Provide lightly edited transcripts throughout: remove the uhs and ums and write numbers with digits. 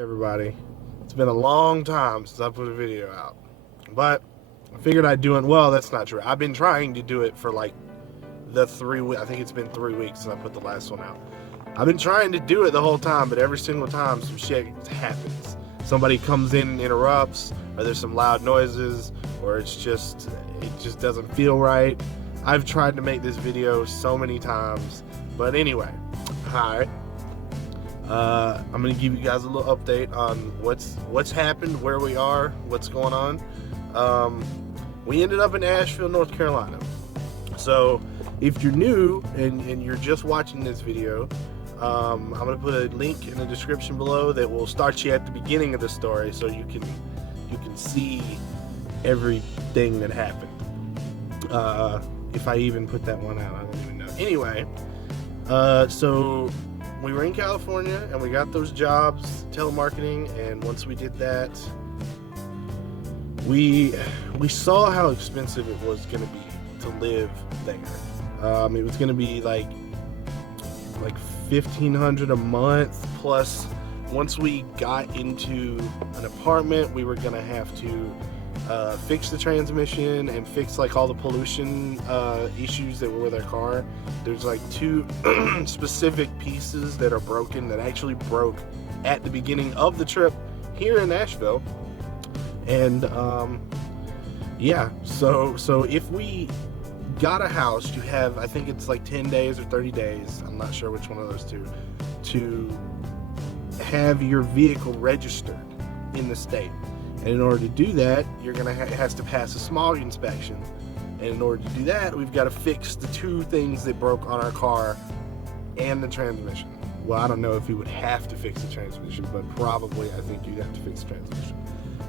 Everybody, it's been a long time since I put a video out, but I figured I'd do it. Well, that's not true. I've been trying to do it for like the 3 weeks. I think it's been 3 weeks since I put the last one out. I've been trying to do it the whole time, but every single time some shit happens. Somebody comes in and interrupts, or there's some loud noises, or it just doesn't feel right. I've tried to make this video so many times, but anyway, hi. I'm gonna give you guys a little update on what's happened, where we are, what's going on. We ended up in Asheville, North Carolina. So if you're new and you're just watching this video, I'm gonna put a link in the description below that will start you at the beginning of the story, so you can see everything that happened. If I even put that one out, I don't even know. Anyway, so we were in California and we got those jobs, telemarketing, and once we did that, we saw how expensive it was going to be to live there. It was going to be like $1,500 a month, plus once we got into an apartment, we were going to have to fix the transmission and fix like all the pollution issues that were with our car. There's like two specific pieces that are broken, that actually broke at the beginning of the trip here in Asheville. And yeah, so if we got a house, you have, I think it's like 10 days or 30 days, I'm not sure which one of those two, to have your vehicle registered in the state. And in order to do that, you're gonna it has to pass a smog inspection. And in order to do that, we've got to fix the two things that broke on our car and the transmission. Well, I don't know if we would have to fix the transmission, but probably I think you'd have to fix the transmission.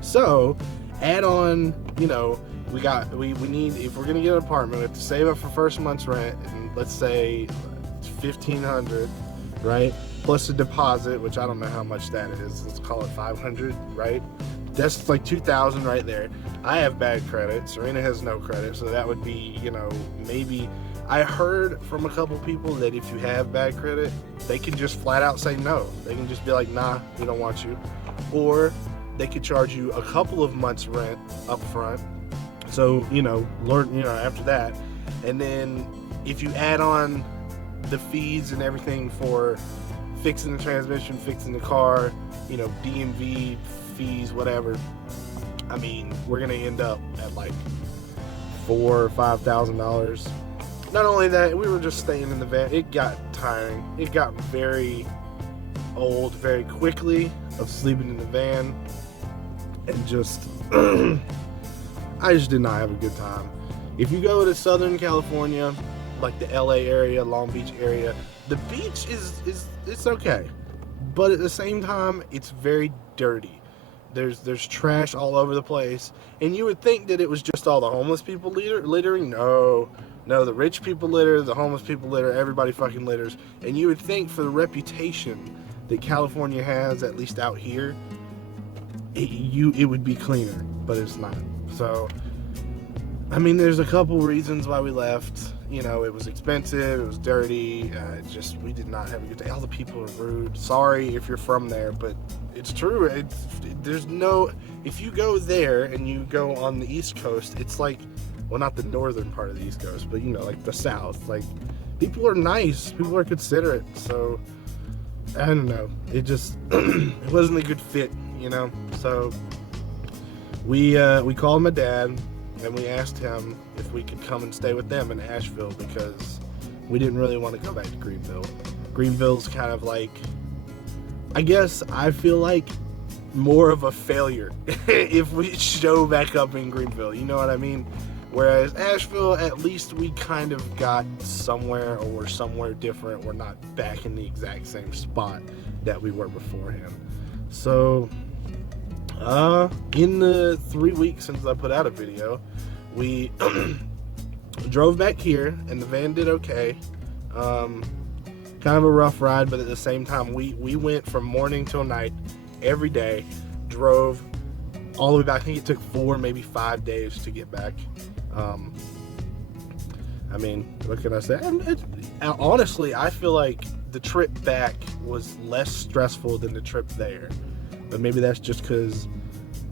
So, add on, we need, if we're gonna get an apartment, we have to save up for first month's rent, and let's say it's $1,500, right? Plus a deposit, which I don't know how much that is. Let's call it $500, right? That's like $2,000 right there. I have bad credit. Serena has no credit, so that would be, maybe. I heard from a couple people that if you have bad credit, they can just flat out say no. They can just be like, nah, we don't want you. Or they could charge you a couple of months rent up front. So, after that. And then if you add on the fees and everything for fixing the transmission, fixing the car, DMV fees, whatever, I mean, we're gonna end up at like $4,000 or $5,000. Not only that, we were just staying in the van. It got tiring. It got very old very quickly of sleeping in the van, and just I just did not have a good time. If you go to Southern California, like the LA area, Long Beach area, the beach it's okay, but at the same time, it's very dirty. There's trash all over the place, and you would think that it was just all the homeless people littering. No, the rich people litter, the homeless people litter, everybody fucking litters. And you would think, for the reputation that California has, at least out here, it would be cleaner, but it's not. So, I mean, there's a couple reasons why we left. It was expensive, it was dirty, we did not have a good day. All the people are rude. Sorry if you're from there, but it's true. If you go there and you go on the East Coast, it's like, well, not the northern part of the East Coast, but like the South. Like, people are nice, people are considerate. So, I don't know. It just, it wasn't a good fit, So, we called my dad, and we asked him if we could come and stay with them in Asheville, because we didn't really want to go back to Greenville. Greenville's kind of like, I guess I feel like, more of a failure if we show back up in Greenville, you know what I mean? Whereas Asheville, at least we kind of got somewhere, or we're somewhere different. We're not back in the exact same spot that we were beforehand. So, in the 3 weeks since I put out a video, we drove back here, and the van did okay. Kind of a rough ride, but at the same time, we went from morning till night every day, drove all the way back. I think it took 4, maybe 5 days to get back. I mean, what can I say? Honestly, I feel like the trip back was less stressful than the trip there. But maybe that's just because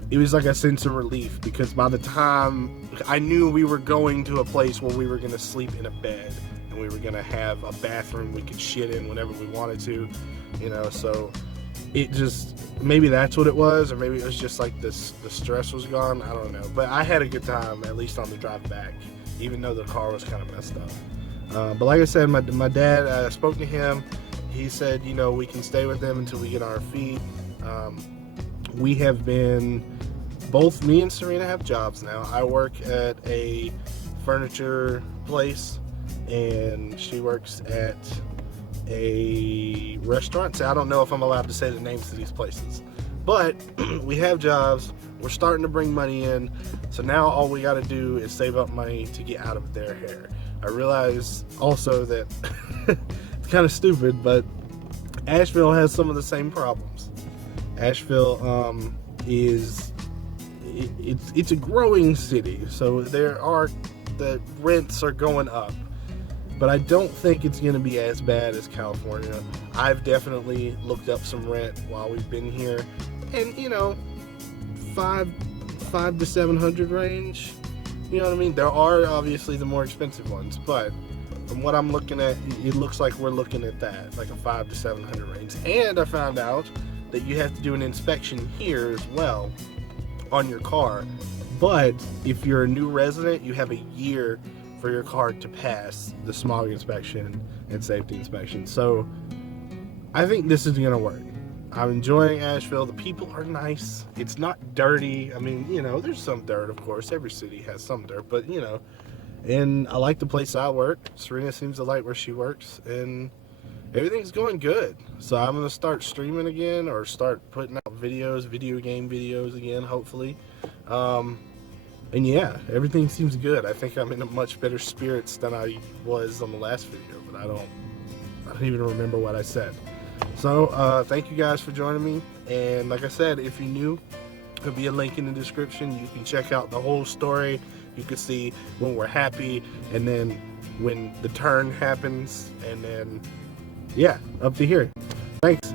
it was like a sense of relief, because by the time I knew we were going to a place where we were going to sleep in a bed and we were going to have a bathroom we could shit in whenever we wanted to, you know, so it just, maybe that's what it was, or maybe it was just like this, the stress was gone, I don't know. But I had a good time, at least on the drive back, even though the car was kind of messed up. But like I said, my dad, I spoke to him. He said, you know, we can stay with them until we get on our feet. We have been, both me and Serena have jobs now. I work at a furniture place and she works at a restaurant. So I don't know if I'm allowed to say the names of these places, but we have jobs. We're starting to bring money in. So now all we got to do is save up money to get out of their hair. I realize also that it's kind of stupid, but Asheville has some of the same problems. Asheville it's a growing city, so the rents are going up, but I don't think it's going to be as bad as California. I've definitely looked up some rent while we've been here, and you know, five to 700 range. You know what I mean? There are obviously the more expensive ones, but from what I'm looking at, it looks like we're looking at that, like a 500 to 700 range. And I found out that you have to do an inspection here as well on your car. But if you're a new resident, you have a year for your car to pass the smog inspection and safety inspection. So I think this is gonna work. I'm enjoying Asheville. The people are nice. It's not dirty. I mean, you know, there's some dirt, of course. Every city has some dirt, but you know, and I like the place I work. Serena seems to like where she works, and everything's going good. So I'm gonna start streaming again, or start putting out videos, video game videos again, hopefully. And yeah, everything seems good. I think I'm in a much better spirits than I was on the last video, but I don't even remember what I said. So thank you guys for joining me, and like I said, if you're new, there'll be a link in the description. You can check out the whole story. You can see when we're happy, and then when the turn happens, and then yeah, up to here. Thanks.